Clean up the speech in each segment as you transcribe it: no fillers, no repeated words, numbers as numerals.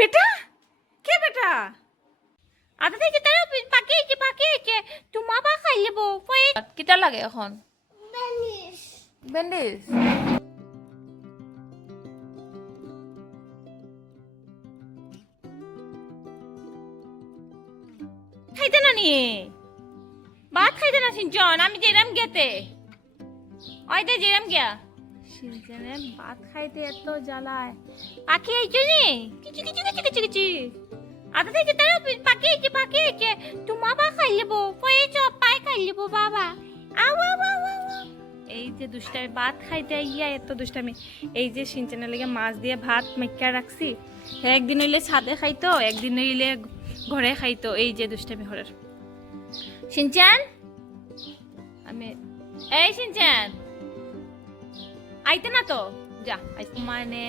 বেটা কে বেটা আদা থেকে তারা পাকিয়েছে তোমা বা খাই লব কিটা লাগে এখন ব্যান্ডেজ খাইতে না নিয়ে ভাত খাইতে না সিনচন আমি যেরাম গেতে ওই দে যেরাম গিয়া সিনচনে ভাত খাইতে এত জ্বালায় পাখি আইছো নি কিছু কিছু কিছু কিছু কিছু আদা থেকে তারা পাকিয়েছে তোমা বা খাই লব পাই খাই লব বাবা আও আও আও এই যে দুষ্টামি ভাত খাইতে ইয়া এত দুষ্টামি এই যে সিনচনের লেগে মাছ দিয়ে ভাত মেকা রাখছি একদিন হইলে ছাদে খাইতো একদিন হইলে ঘরে খাইতো এই যে দুষ্টামি ঘরের সিনচান আমি এই সিনচান আইতে না তো যা মানে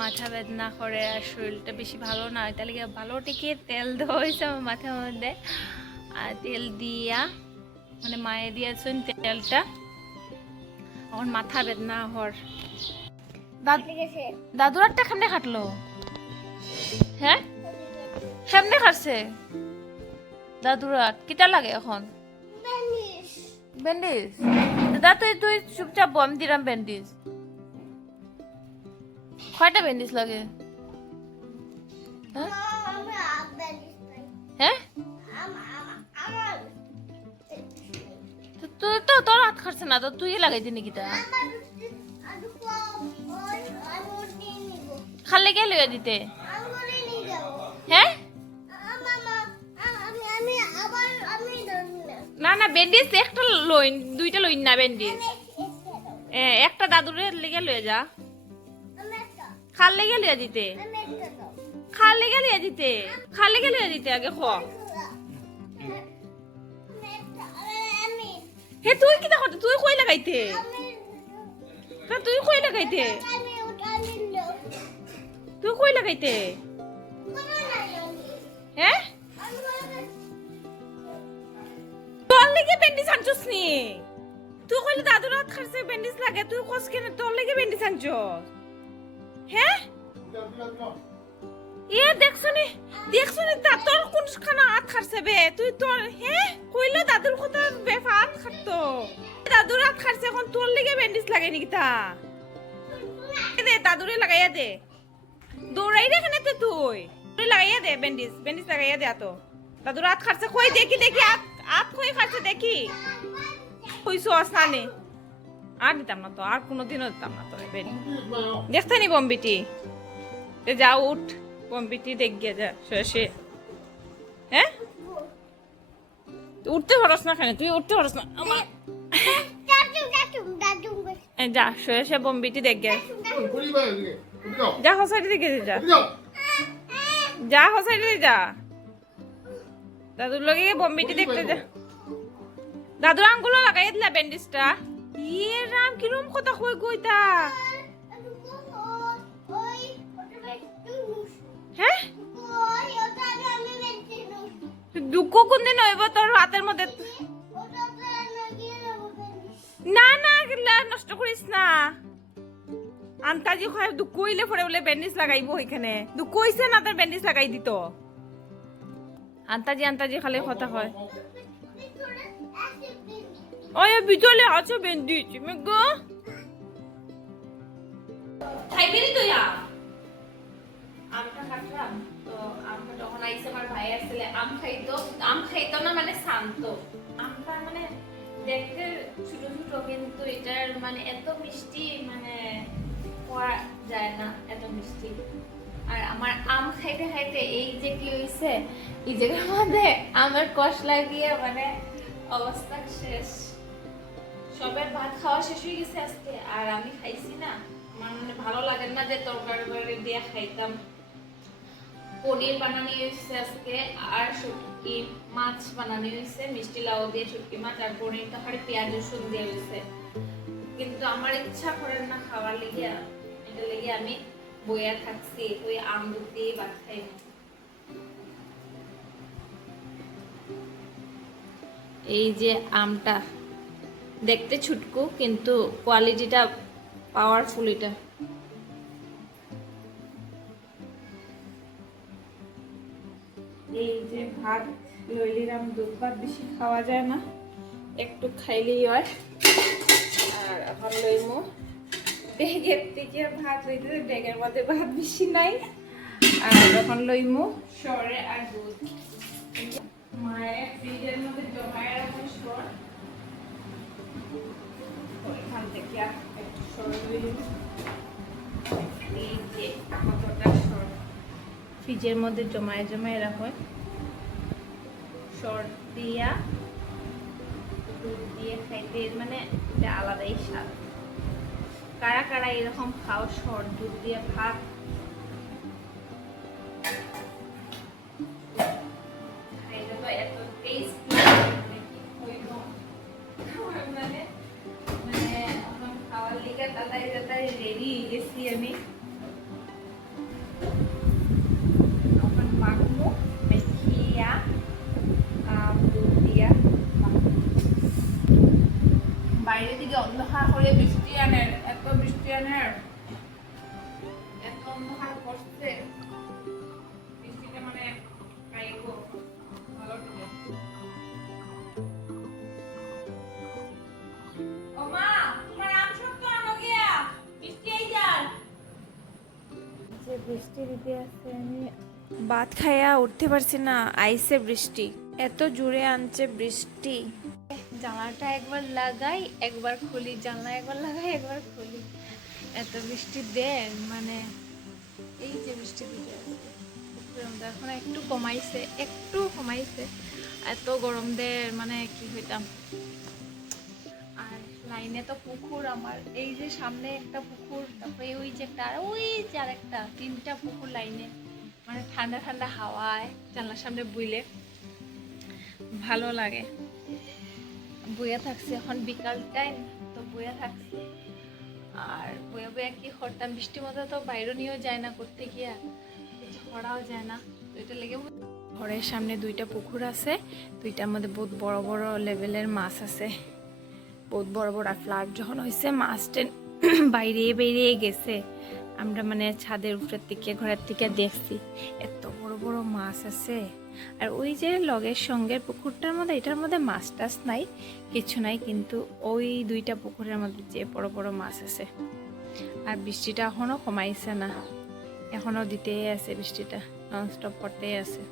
মাথা বেদনা করে আর শরীরটা বেশি ভালো না তার লেগে ভালো টিকে তেল ধোইছে আমার মাথার মধ্যে আর তেল দিয়া মানে মায়ে দিয়েছেন তেলটা এখন মাথা বেদনা হর দাদুর একটা কেমনে খাটলো হ্যাঁ কেমনে খাটছে দাদুর কিটা লাগে এখন ব্যান্ডেজ দাদা তুই চুপচাপ বম দিলাম ব্যান্ডেজ কয়টা ব্যান্ডেজ লাগে হ্যাঁ তুই তো তোর হাত খাটছে না তো তুই লাগাই দিনি কিটা খালে কে লইয়া দিতে হ্যাঁ না না ব্যান্ডেজ একটা লইন দুইটা লইন না ব্যান্ডেজ একটা দাদুরের লেগে লয়ে যা খাল লেগে লইয়া দিতে খাল লেগে লইয়া দিতে খাল লেগে লইয়া দিতে আগে খ হে তুই কি দেখো তুই কই লাগাইতে তুই কই লাগাইতে তুই কই লাগাইতে হ্যাঁ তোর লেগে ব্যান্ডেজ আনছস নি তুই কইলে দাদুর হাত খারছে ব্যান্ডেজ লাগে তুই কস কেন তোর লেগে ব্যান্ডেজ আনছস হ্যাঁ এ দেখছনি তা তোর কোন খানা হাত খারছে বে তুই তোর হ্যাঁ কইলো দাদুর কথা বেফার খাটতো দাদুর হাত খারছে এখন তোর লেগে ব্যান্ডেজ লাগে নাকি তা দে দাদুরে লাগাইয়া দে দৌড়াই রে কেন তুই তুই লাগাইয়া দে ব্যান্ডেজ লাগাইয়া দে তো দাদুর হাত খারছে কই দেখি হাত কই খারছে দেখি কইছো আসনানে আর দিতাম না তো আর কোনোদিনও দিতাম না তোরে বেরি দেখতে নি বম্বিটি যা উঠ বম্বিটি দেখ গিয়া যা শেষে হ্যাঁ উঠতে পারস না কেন তুই উঠতে পারস না যা শেষে বম্বিটি দেখ গিয়া যা হসাইতে দেখে যা হসাইতে যা দাদুর লগে বম্বিটি দেখতে যা দাদুর আঙ্গুলো লাগাই দিলা ব্যান্ডেজটা ইয়ে রাম কিরম কথা কই কইতা হ্যাঁ দুঃখ কোন দিন হইব তোর হাতের মধ্যে না না নষ্ট করিস না আন্তাজি হয় দুঃখ হইলে পরে বলে ব্যান্ডেজ লাগাইব ওইখানে দুঃখ হইছে না তার ব্যান্ডেজ লাগাই দিত আন্তাজি খালে কথা হয় ওই ভিতরে আছে ব্যান্ডেজ মেগো খাইবি তুই আমটা খাটলাম তো আমটা যখন আইছে আমার ভাই আসলে আম খাইতো না মানে শান্ত আমটা মানে দেখতে ছোট ছোট কিন্তু এটার মানে এত মিষ্টি মানে খাওয়া যায় না এত মিষ্টি আর আমার আম খাইতে খাইতে এই যে কি হইছে এই জায়গার মধ্যে আমার কষ লাগিয়ে মানে অবস্থা শেষ সবের ভাত খাওয়া শেষ হয়ে গেছে আজকে আর আমি খাইছি না আমার মানে ভালো লাগে না যে তরকারি দিয়ে খাইতাম পনির বানানো হয়েছে আজকে আর শুটকি মাছ বানানো হয়েছে মিষ্টি লাউ দিয়ে শুটকি মাছ আর পনির তরকারি পেঁয়াজ রসুন দিয়ে হয়েছে কিন্তু আমার ইচ্ছা করে না খাওয়ার লেগে এটা লেগে আমি বইয়া থাকছি ওই আম দুধ দিয়ে ভাত খাই এই যে আমটা দেখতে ছুটকু কিন্তু কোয়ালিটিটা পাওয়ারফুল এটা এই যে ভাত লইলিরাম, দুধ ভাত বেশি খাওয়া যায় না, একটু খাইলেই হয়। আর এখন লইমু ডেগের থেকে ভাত লইতে, ডেগের মধ্যে ভাত বেশি নাই। আর এখন লইমু সরে আর দুধ। মায়ের ফ্রিজের মধ্যে জমায় রাখুন সর, ওইখান থেকে একটু সর লইমু। এই যে কতটা সর ফ্রিজের মধ্যে জমায় জমায় রাখুন, সর দিয়া দুধ দিয়ে খাইতে মানে এটা আলাদাই স্বাদ। কারা কারা এরকম খাও সর দুধ দিয়ে ভাত? খাইলে তো এত টেস্ট মানে এখন খাওয়ার লিগে তাড়াতাড়ি তাড়াতাড়ি রেডি হয়ে গেছি আমি। এখন মাখবো মেখিয়া দুধ দিয়া। বাইরে দিকে অন্ধকার করে বৃষ্টি আনে, এত বৃষ্টি আনে, এত অন্ধকার করছে, বৃষ্টিটা মানে আইবো ভালো লাগে। ও মা, তোমার আম শক্ত আনো গিয়া, বৃষ্টি আই যার। যে বৃষ্টি দিতে আছে, আমি ভাত খাইয়া উঠতে পারছি না, আইছে বৃষ্টি, এত জোরে আনছে বৃষ্টি। জানলাটা একবার লাগাই একবার খুলি, জানলা একবার লাগাই একবার খুলি, এত বৃষ্টি দেয় মানে। এই যে বৃষ্টি দিতে আছে, এখন একটু কমাইছে, একটু কমাইছে, এত গরম দেয় মানে কি হইতাম। আর লাইনে তো পুকুর আমার, এই যে সামনে একটা পুকুর, তারপরে ওই যে একটা, আর ওই যে আরেকটা, তিনটা পুকুর লাইনে, মানে ঠান্ডা ঠান্ডা হাওয়ায় জানলার সামনে বইলে ভালো লাগে। বইয়া থাকছে, এখন বিকাল টাইম তো বইয়া থাকছে। আর বইয়া বইয়া কি করতাম, বৃষ্টির মধ্যে তো বাইরে নিয়েও যায় না, করতে গিয়া কিছু করাও যায় না, তো এটা লেগে। ঘরের সামনে দুইটা পুকুর আছে, দুইটার মধ্যে বহুত বড় বড় লেভেলের মাছ আছে, বহুত বড় বড়। ফ্লাড যখন হয়েছে মাছটা বাইরে বেরিয়ে গেছে, আমরা মানে ছাদের উপরের থেকে ঘরের থেকে দেখছি, এত বড় বড় মাছ আছে। আর ওই যে লগের সঙ্গের পুকুরটার মধ্যে, এটার মধ্যে মাছ টাছ নাই, কিছু নাই, কিন্তু ওই দুইটা পুকুরের মধ্যে যে বড় বড় মাছ আছে। আর বৃষ্টিটা এখনো কমাইছে না, এখনো দিতেই আছে, বৃষ্টিটা ননস্টপ করতেই আছে।